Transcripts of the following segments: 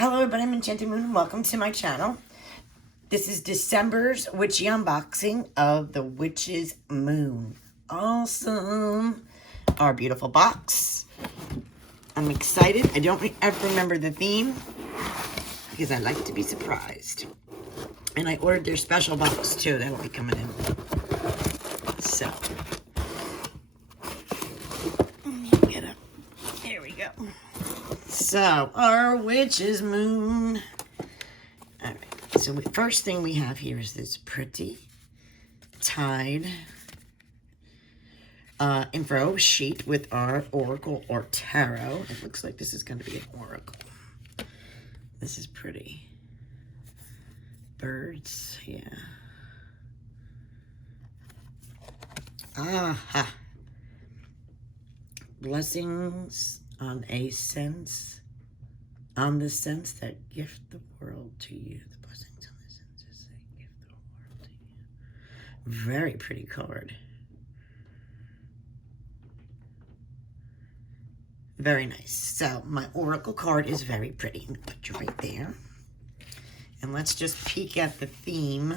Hello everybody, I'm Enchanted Moon and welcome to my channel. This is December's witchy unboxing of the Witch's Moon. Awesome! Our beautiful box. I'm excited. I don't ever remember the theme because I like to be surprised. And I ordered their special box too. That'll be coming in. So, get up. Here we go. So, our Witch's Moon. Alright, so the first thing we have here is this pretty tied info sheet with our oracle or tarot. It looks like this is going to be an oracle. This is pretty. Birds, yeah. Aha. Blessings on the sense that gift the world to you. The blessings on the senses that gift the world to you. Very pretty card. Very nice. So my oracle card is very pretty. I'm gonna put you right there. And let's just peek at the theme.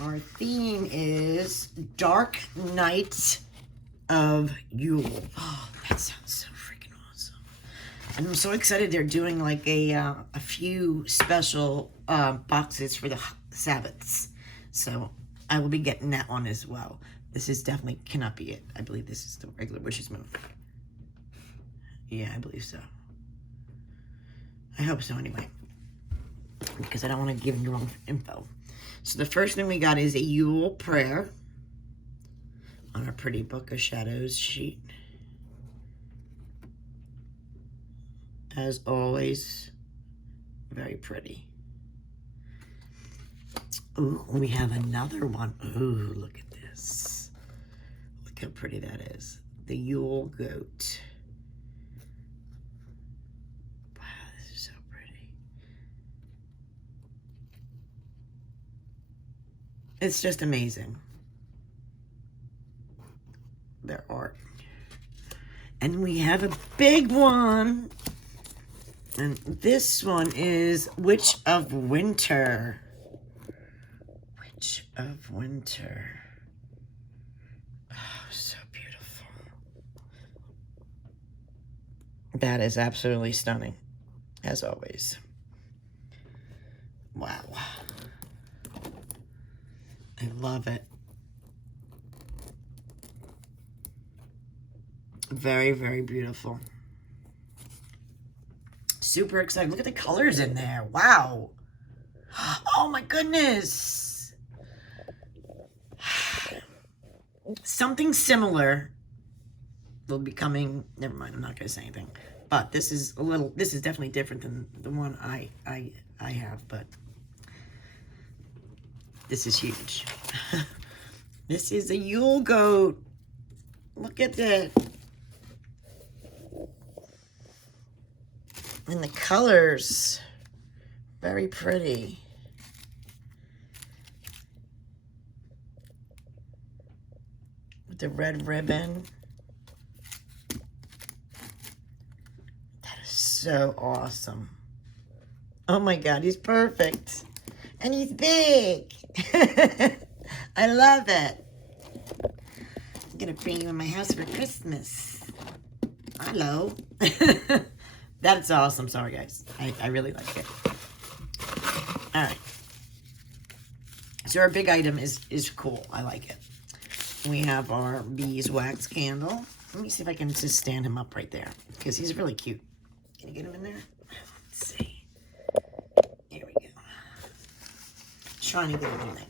Our theme is Dark Night of Yule. Oh, that sounds so freaking awesome. And I'm so excited they're doing like a few special boxes for the Sabbaths. So I will be getting that one as well. This is definitely cannot be it. I believe this is the regular Witch's Moon. Yeah, I believe so. I hope so anyway. Because I don't want to give you wrong info. So the first thing we got is a Yule prayer on our pretty Book of Shadows sheet. As always, very pretty. Ooh, we have another one. Ooh, look at this. Look how pretty that is. The Yule goat. Wow, this is so pretty. It's just amazing. Their art. And we have a big one. And this one is Witch of Winter. Witch of Winter. Oh, so beautiful. That is absolutely stunning, as always. Wow. I love it. Very, very beautiful. Super excited. Look at the colors in there. Wow. Oh my goodness. Something similar will be coming. Never mind, I'm not going to say anything. But this is definitely different than the one I have, but this is huge. This is a Yule goat. Look at that. And the colors, very pretty. With the red ribbon. That is so awesome. Oh my God, he's perfect. And he's big. I love it. I'm gonna bring you in my house for Christmas. Hello. That's awesome. Sorry, guys. I really like it. All right. So our big item is cool. I like it. We have our beeswax candle. Let me see if I can just stand him up right there because he's really cute. Can you get him in there? Let's see. Here we go. Trying to get him in there.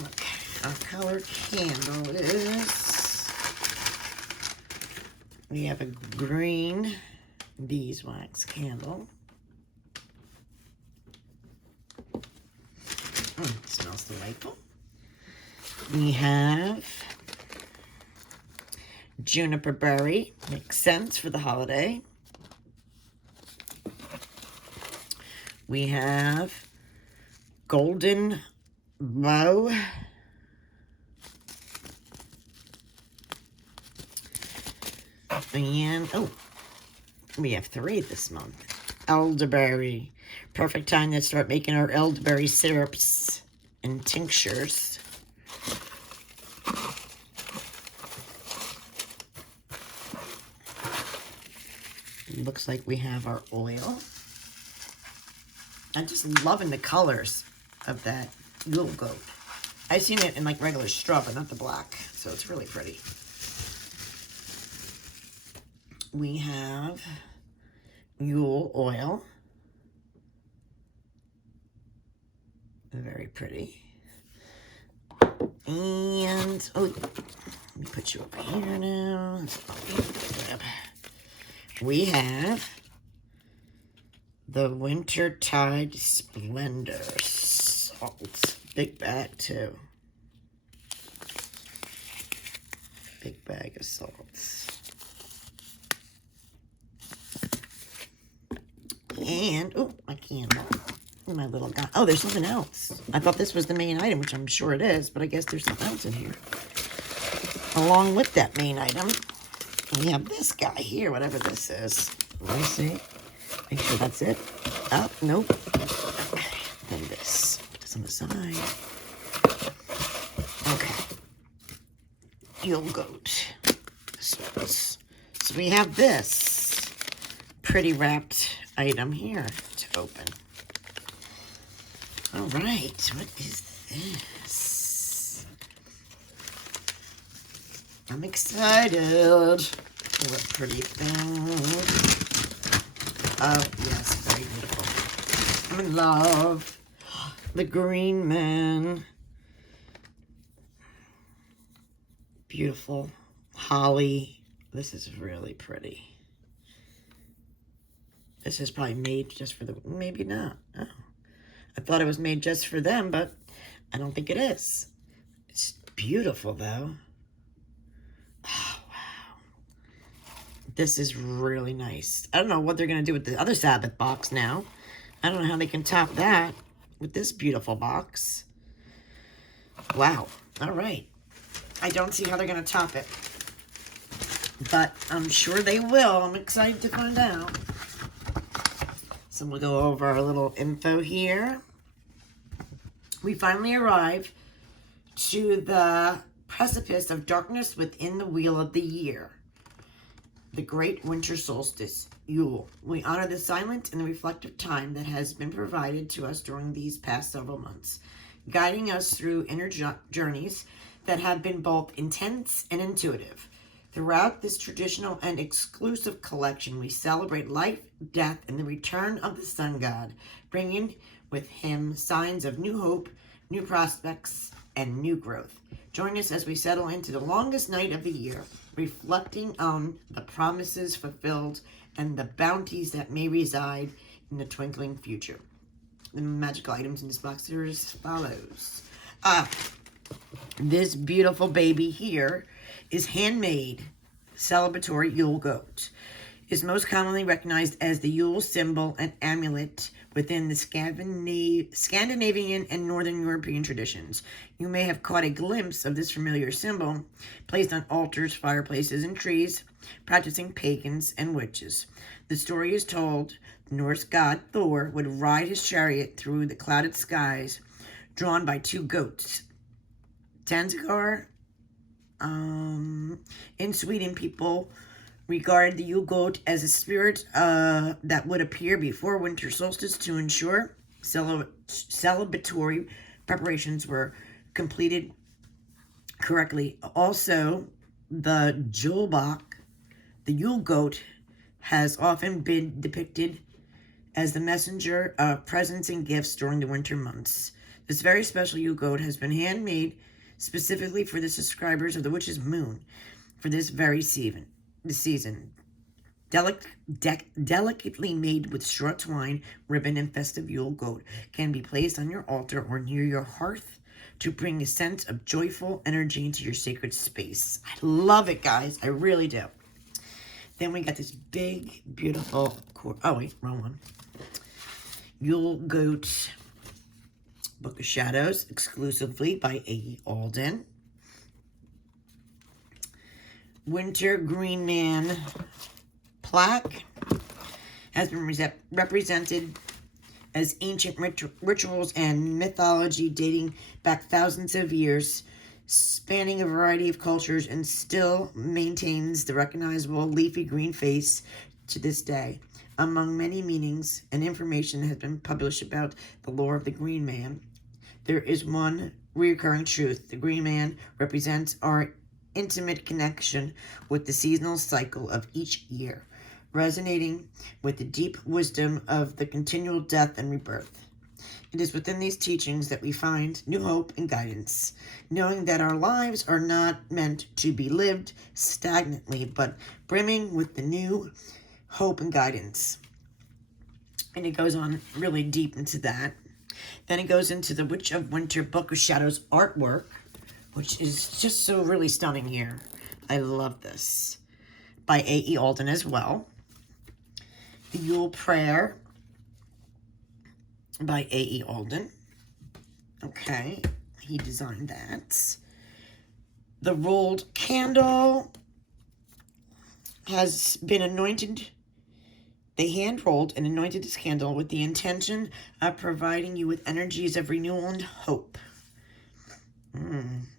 Okay. Our color candle is... We have a green beeswax candle. It smells delightful. We have juniper berry. Makes sense for the holiday. We have golden bow. And, oh, we have 3 this month. Elderberry. Perfect time to start making our elderberry syrups and tinctures. Looks like we have our oil. I'm just loving the colors of that Yule Goat. I've seen it in like regular straw, but not the black, so it's really pretty. We have Yule oil. Very pretty. And, oh, let me put you over here now. We have the Wintertide Splendor salt. Big bag, too. Big bag of salts. And, oh, my candle. My little guy. Oh, there's something else. I thought this was the main item, which I'm sure it is, but I guess there's something else in here. Along with that main item, we have this guy here, whatever this is. Let me see. Make sure that's it. Oh, nope. Then this. Put this on the side. Okay. Yule Goat. So we have this pretty wrapped item here to open. All right, what is this? I'm excited. What a pretty thing. Oh, yes, very beautiful. I'm in love. The Green Man. Beautiful. Holly. This is really pretty. This is probably made just for the, maybe not. Oh. I thought it was made just for them, but I don't think it is. It's beautiful, though. Oh, wow. This is really nice. I don't know what they're going to do with the other Sabbath box now. I don't know how they can top that with this beautiful box. Wow. All right. I don't see how they're going to top it. But I'm sure they will. I'm excited to find out. So we'll go over our little info here. We finally arrived to the precipice of darkness within the wheel of the year. The great winter solstice, Yule. We honor the silent and the reflective time that has been provided to us during these past several months, guiding us through inner journeys that have been both intense and intuitive. Throughout this traditional and exclusive collection, we celebrate life, death, and the return of the sun god, bringing with him signs of new hope, new prospects, and new growth. Join us as we settle into the longest night of the year, reflecting on the promises fulfilled and the bounties that may reside in the twinkling future. The magical items in this box are as follows. This beautiful baby here is handmade celebratory Yule Goat. Is most commonly recognized as the Yule symbol and amulet within the Scandinavian and Northern European traditions. You may have caught a glimpse of this familiar symbol placed on altars, fireplaces, and trees, practicing pagans and witches. The story is told the Norse god Thor would ride his chariot through the clouded skies, drawn by 2 goats. Tanskar. In Sweden, people regard the Yule Goat as a spirit that would appear before winter solstice to ensure celebratory preparations were completed correctly. Also, the Julebak, the Yule Goat, has often been depicted as the messenger of presents and gifts during the winter months. This very special Yule Goat has been handmade specifically for the subscribers of the Witch's Moon for this very season. Delicately made with straw twine, ribbon, and festive Yule Goat can be placed on your altar or near your hearth to bring a sense of joyful energy into your sacred space. I love it, guys. I really do. Then we got this big, beautiful, oh wait, wrong one. Yule Goat Book of Shadows, exclusively by A. Alden. Winter Green Man plaque has been represented as ancient rituals and mythology dating back thousands of years, spanning a variety of cultures, and still maintains the recognizable leafy green face to this day. Among many meanings and information that has been published about the lore of the Green Man, there is one recurring truth. The Green Man represents our intimate connection with the seasonal cycle of each year, resonating with the deep wisdom of the continual death and rebirth. It is within these teachings that we find new hope and guidance, knowing that our lives are not meant to be lived stagnantly, but brimming with the new hope and guidance. And it goes on really deep into that. Then it goes into the Witch of Winter Book of Shadows artwork, which is just so really stunning here. I love this. By A.E. Alden as well. The Yule Prayer by A.E. Alden. Okay, he designed that. The Rolled Candle has been anointed. They hand-rolled and anointed this candle with the intention of providing you with energies of renewal and hope.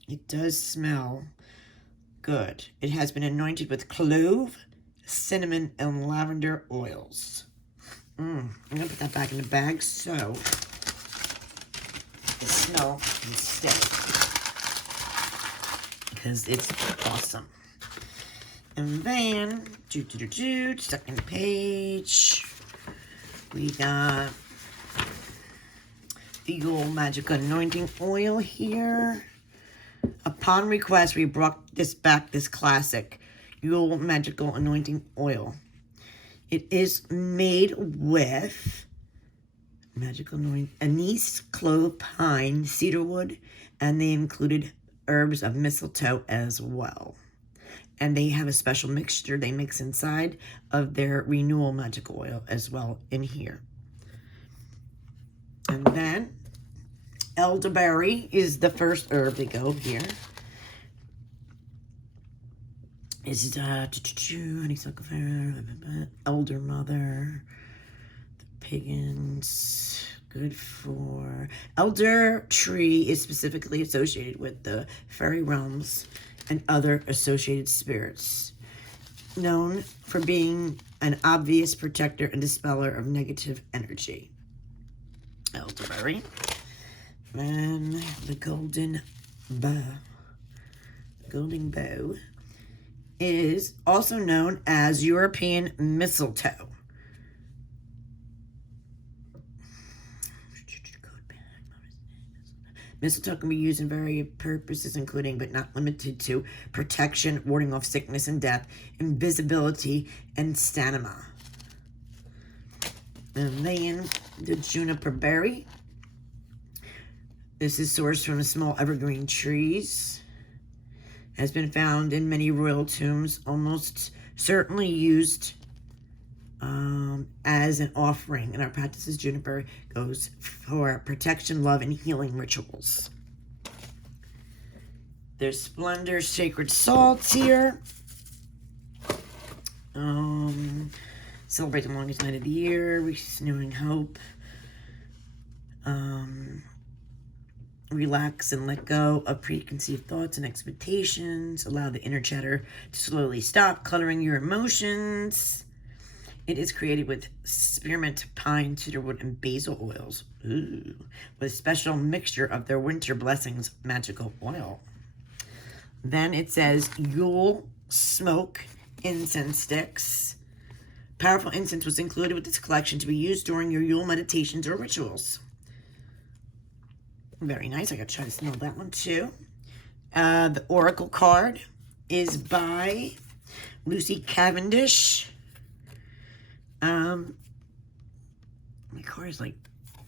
It does smell good. It has been anointed with clove, cinnamon, and lavender oils. I'm going to put that back in the bag so the smell can stay, because it's awesome. And then, second page, we got the Yule Magic Anointing Oil here. Upon request, we brought this back, this classic Yule Magical Anointing Oil. It is made with anise, clove, pine, cedarwood, and they included herbs of mistletoe as well. And they have a special mixture they mix inside of their renewal magic oil as well in here. And then elderberry is the first herb they go here. Is honeysuckle, elder mother, the pagans, good for. Elder tree is specifically associated with the fairy realms and other associated spirits, known for being an obvious protector and dispeller of negative energy. Elderberry. Then the golden bow. The golden bow is also known as European mistletoe. Mistletoe can be used in various purposes, including but not limited to protection, warding off sickness and death, invisibility, and stamina. And then the juniper berry. This is sourced from small evergreen trees. Has been found in many royal tombs, almost certainly used as an offering. In our practices, juniper goes for protection, love, and healing rituals. There's Splendor Sacred Salts here. Celebrate the longest night of the year, renewing hope. Relax and let go of preconceived thoughts and expectations. Allow the inner chatter to slowly stop cluttering your emotions. It is created with spearmint, pine, cedarwood, and basil oils. Ooh, with a special mixture of their winter blessings magical oil. Then it says Yule Smoke Incense Sticks. Powerful incense was included with this collection to be used during your Yule meditations or rituals. Very nice. I got to try to smell that one too. The Oracle card is by Lucy Cavendish. My card is like,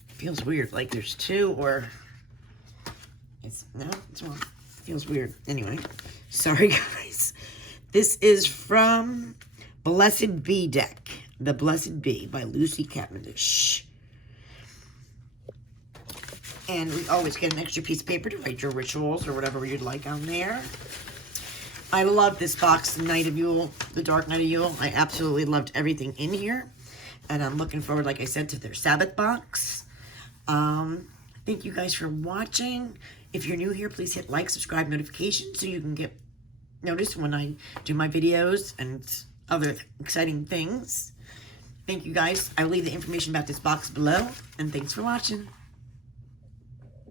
feels weird. Like there's two or it's one. Feels weird. Anyway, sorry guys. This is from Blessed Bee deck. The Blessed Bee by Lucy Cavendish. And we always get an extra piece of paper to write your rituals or whatever you'd like on there. I love this box, the Night of Yule, the Dark Night of Yule. I absolutely loved everything in here. And I'm looking forward, like I said, to their Sabbath box. Thank you guys for watching. If you're new here, please hit like, subscribe, notifications so you can get noticed when I do my videos and other exciting things. Thank you guys. I will leave the information about this box below. And thanks for watching.